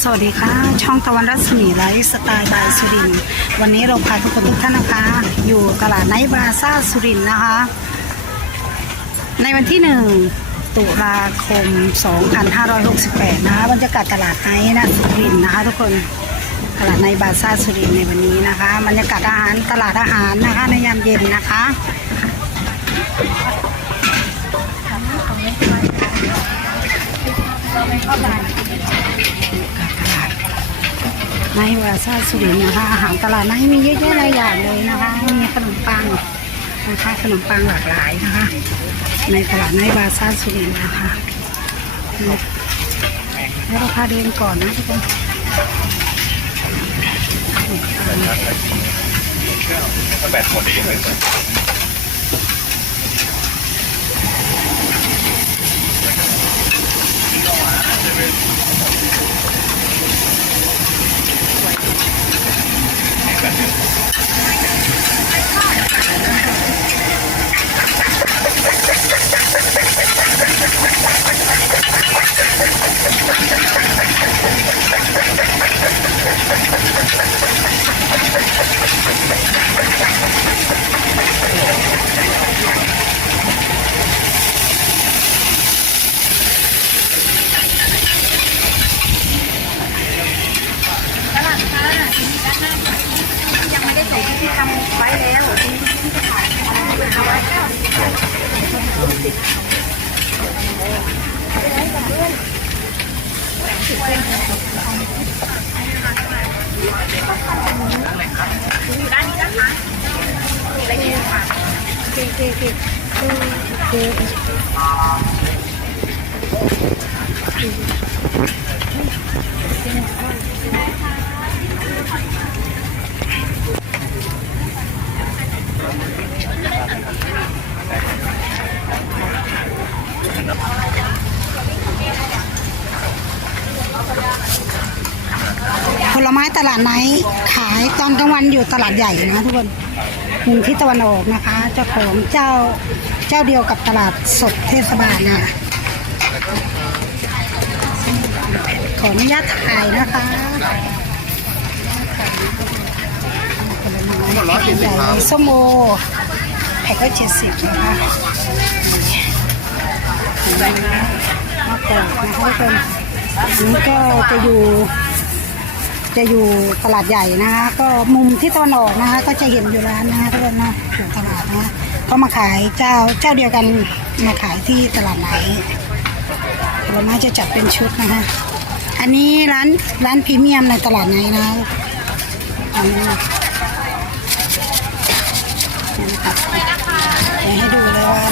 สวัสดีค่ะ ช่องตะวันรัศมีไลฟ์สไตล์บายสุรินวันนี้เราพาทุกคนทุกท่านนะคะ อยู่ตลาดไนท์บาซ่าสุรินนะคะ ในวันที่หนึ่งตุลาคม 2568 นะคะบรรยากาศตลาดไนท์นะสุรินนะคะ ทุกคนตลาดไนท์บาซ่าสุรินในวันนี้นะคะบรรยากาศอาหารตลาดอาหารนะคะในยามเย็นนะคะ ในวาซาสุรินนะคะอาหารตลาดนั้นมีเยอะแยะหลายอย่างเลยนะคะ มีขนมปังนะคะขนมปังหลากหลายนะคะ ในตลาดในวาซาสุรินนะคะแล้วเราพาเดินก่อนนะทุกคนแบตหมดเองเลย ยังไม่ได้ส่งที่ทำไว้แล้วที่จะขายเอาไว้แล้ว ผลไม้ตลาดไหนขายตอนกลางวันอยู่ตลาดใหญ่นะทุกคนมุมที่ตะวันออกนะคะ เจ้าของเจ้าเจ้าเดียวกับตลาดสดเทศบาลนะขออนุญาตถ่ายนะคะผลไม้ใหญ่ส้มโอ แพ็คก็เจ็ดสิบนะคะมะกอกนะคะทุกคนอันนี้ก็จะอยู่ จะอยู่ตลาดใหญ่นะคะ ก็มุมที่ตะวันออกนะคะ ก็จะเห็นอยู่ร้านนะคะทุกคนนะอยู่ตลาดนะก็มาขายเจ้าเจ้าเดียวกันมาขายที่ตลาดไหนผลไม้จะจัดเป็นชุดนะคะ อันนี้ร้านร้านพรีเมียมในตลาดไหนนะอันนี้นี่นะครับเดี๋ยวให้ดูเลยว่าน้อง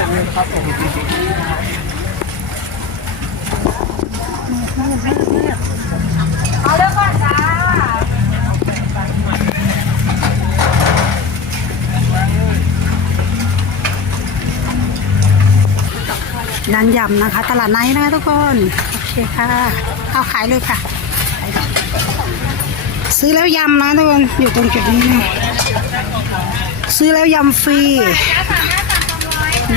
ทานนะคะทุกคนยั่วร้านยำนะคะ ตลาดไนท์นะคะทุกคน โอเคค่ะ เอาขายเลยค่ะ ซื้อแล้วยำนะทุกคน อยู่ตรงจุดนี้นะซื้อแล้วยำฟรี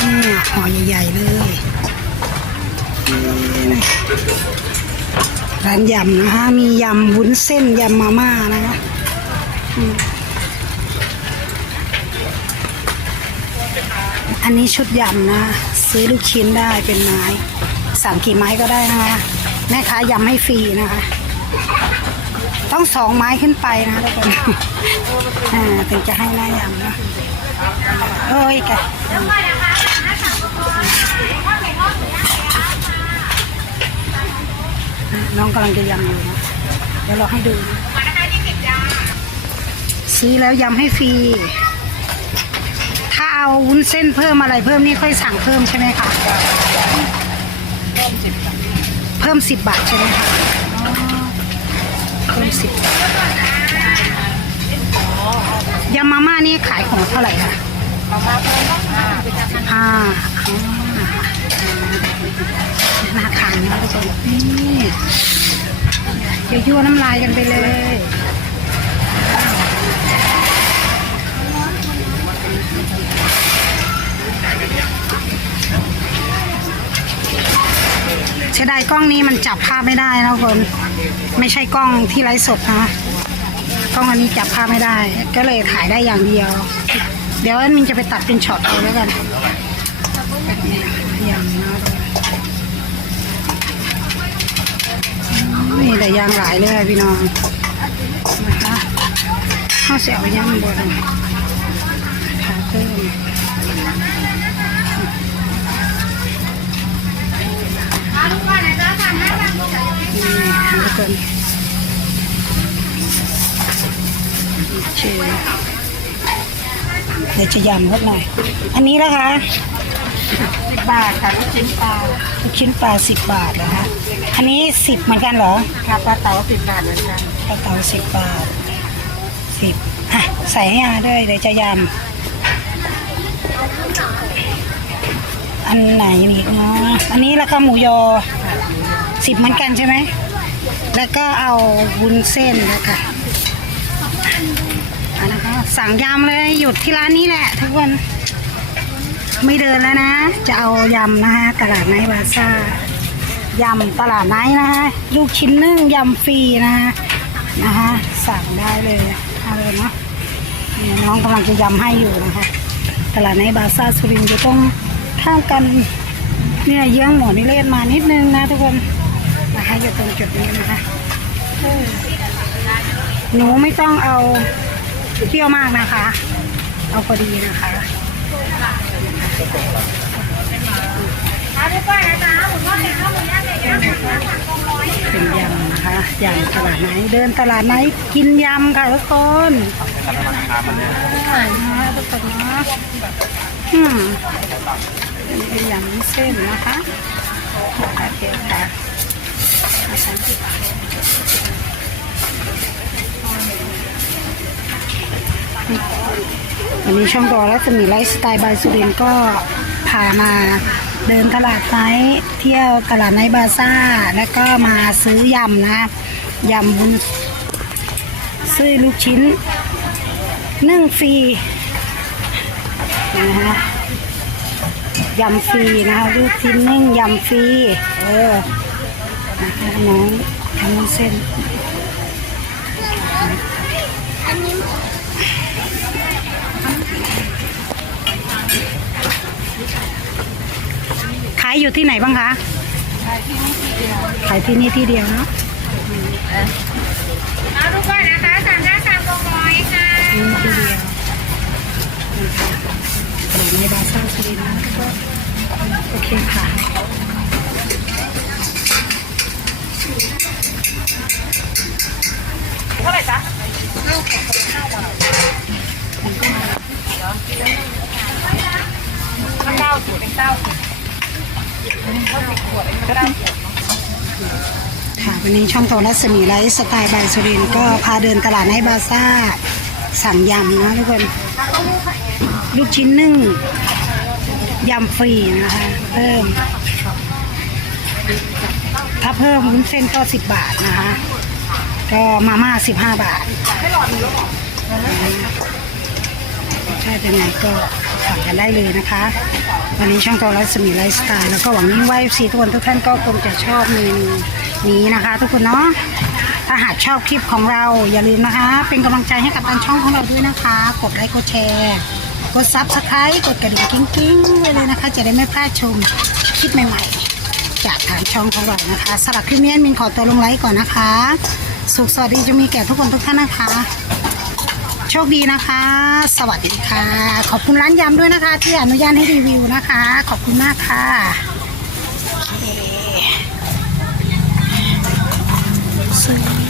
นี่ห่อใหญ่ๆเลยนี่ร้านยำนะคะ มียำวุ้นเส้นยำมาม่านะคะอันนี้ชุดยำนะ ซื้อลูกชิ้นได้เป็นไม้สั่งกี่ไม้ก็ได้นะคะแม่ค้ายำให้ฟรีนะคะ ต้องสองไม้ขึ้นไปนะทุกคนถึงจะให้หน้ายำนะเอ้ยแก น้องกำลังจะยำอยู่นะเดี๋ยวเราให้ดูนะซื้อแล้วยำให้ฟรี ถ้าเอาวุ้นเส้นเพิ่มอะไรเพิ่มนี่ค่อยสั่งเพิ่มใช่ไหมคะเพิ่มสิบบาทใช่ไหมคะเพิ่มสิบยำมาม่านี่ขายของเท่าไหร่คะอ่าอ๋อ น่าทานนะทุกคนนี่จะยั่วน้ำลายกันไปเลยเสียดายกล้องนี้มันจับภาพไม่ได้นะคน ไม่ใช่กล้องที่ไลฟ์สดนะ กล้องอันนี้จับภาพไม่ได้ ก็เลยถ่ายได้อย่างเดียว เดี๋ยวมินจะไปตัดเป็นช็อตเอาแล้วกันอย่างนะนี่แต่ยางหลายเลยพี่น้องนะคะข้าวเสียวย่างบนขาเพิ่มนี่ทุกคนเชื่อ เดี๋ยวจะยำสักหน่อย อันนี้นะคะสิบบาทค่ะลูกชิ้นปลาลูกชิ้นปลาสิบบาทนะคะ อันนี้สิบเหมือนกันเหรอค่ะปลาเต๋าสิบบาทเหมือนกันกระเป๋าสิบบาทสิบอะใส่ให้อาด้วยเดี๋ยวจะยำอันไหนอีกเนาะอันนี้แล้วก็หมูยอสิบเหมือนกันใช่ไหม แล้วก็เอาวุ้นเส้นแล้วค่ะอันนะคะ สั่งยำเลยหยุดที่ร้านนี้แหละ ทุกคน ไม่เดินแล้วนะ จะเอายำนะคะตลาดไนบาซ่ายำตลาดไนนะคะลูกชิ้นนึ่งยำฟรีนะคะนะคะสั่งได้เลยเอาเลยเนาะเนี่ยน้องกำลังจะยำให้อยู่นะคะ ตลาดไนบาซ่าสุรินทร์จะต้องข้างกันเนี่ยเยื้องหมอนิเรศมานิดนึงนะทุกคนนะคะอยู่ตรงจุดนี้นะคะหนูไม่ต้องเอา เปรี้ยวมากนะคะ เอาพอดีนะคะเอาดีกว่านะจ๊ะผมว่าเป็นข้าวหมูย่างไก่ย่างค่ะเป็นยำนะคะยำตลาดไหนเดินตลาดไหนกินยำค่ะทุกคนอ่านะคะทุกคนนะอืมเป็นยำเส้นนะคะโอเคค่ะ วันนี้ช่องรอและจะมีไลฟ์สไตล์บายสุรินก็พามาเดินตลาดไนท์เที่ยวตลาดไนท์บาซ่า แล้วก็มาซื้อยำนะยำบุญซื้อลูกชิ้นนึ่งฟรีนะคะยำฟรีนะคะลูกชิ้นนึ่งยำฟรีเออนะคะน้องทำวุ้นเส้นายอยู่ที่ไหนบ้างคะขายที่นี่ที่เดียวเนาะเอาดูก่อนนะคะสามห้าสามกองร้อยค่ะที่เดียวนะคะในบาซ่าสุรินทร์นะก็โอเคค่ะเท่าไหร่จ๊ะเก้าสิบเป็นเก้าสิบ ค่ะวันนี้ช่องโทรรัศมีไลฟ์สไตล์บายสุรินก็พาเดินตลาดในบาซ่า สั่งยำนะทุกคน ลูกชิ้นนึ่งยำฟรีนะคะ เพิ่ม ถ้าเพิ่มวุ้นเส้นก็สิบบาทนะคะ ก็มาม่าสิบห้าบาทถ้าเป็นไงก็ สั่งกันได้เลยนะคะ วันนี้ช่องโทรรัศมีไลฟ์สไตล์แล้วก็หวังยิ่งว่าซีทุกคนทุกท่านก็คงจะชอบเมนูนี้นะคะ ทุกคนเนาะถ้าหากชอบคลิปของเราอย่าลืมนะคะ เป็นกำลังใจให้กับทางช่องของเราด้วยนะคะ กดไลค์กดแชร์ กดซับสไครต์กดกระดิ่งกิ้งๆไว้เลยนะคะ จะได้ไม่พลาดชมคลิปใหม่ ๆ จากทางช่องของเรานะคะสำหรับคลิปนี้มินขอตัวลงไลค์ก่อนนะคะ สุขสวัสดีจะมีแก่ทุกคนทุกท่านนะคะ โชคดีนะคะ สวัสดีค่ะ ขอบคุณร้านยำด้วยนะคะ ที่อนุญาตให้รีวิวนะคะ ขอบคุณมากค่ะโอเคซื้อ